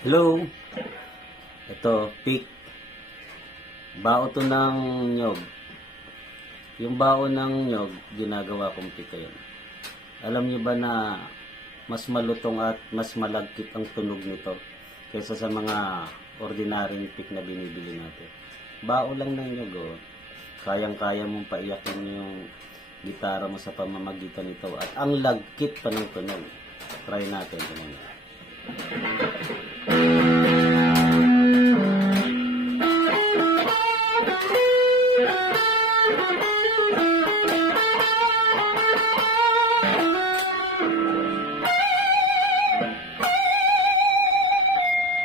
Hello, ito, pick. Bao to ng nyog. Yung bao ng nyog, ginagawa kong pick yun. Alam niyo ba na mas malutong at mas malagkit ang tunog nito kaysa sa mga ordinaryong pick na binibili natin. Bao lang ng nyog, oh. Kayang-kaya mong paiyakin yung gitara mo sa pamamagitan nito at ang lagkit pa ng tunog. Try natin.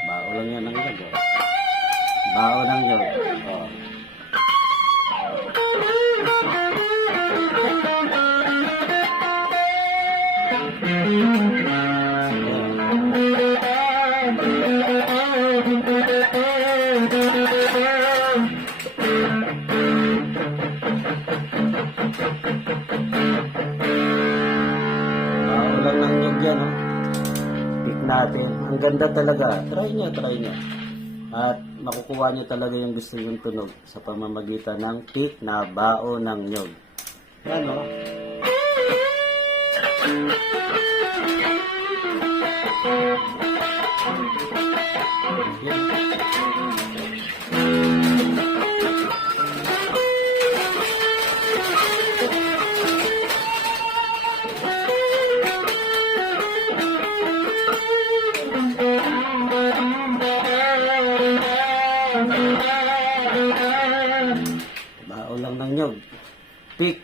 Bao lang yan ng nyog, oh. Bao ng nyog, oh. Bao lang ng nyog yan, oh. Pick natin. Ang ganda talaga. Try nyo. At makukuha nyo talaga yung gusto yung tunog sa pamamagitan ng pick na bao ng nyog. Yan, oh. Bao lang ng nyog. Pick.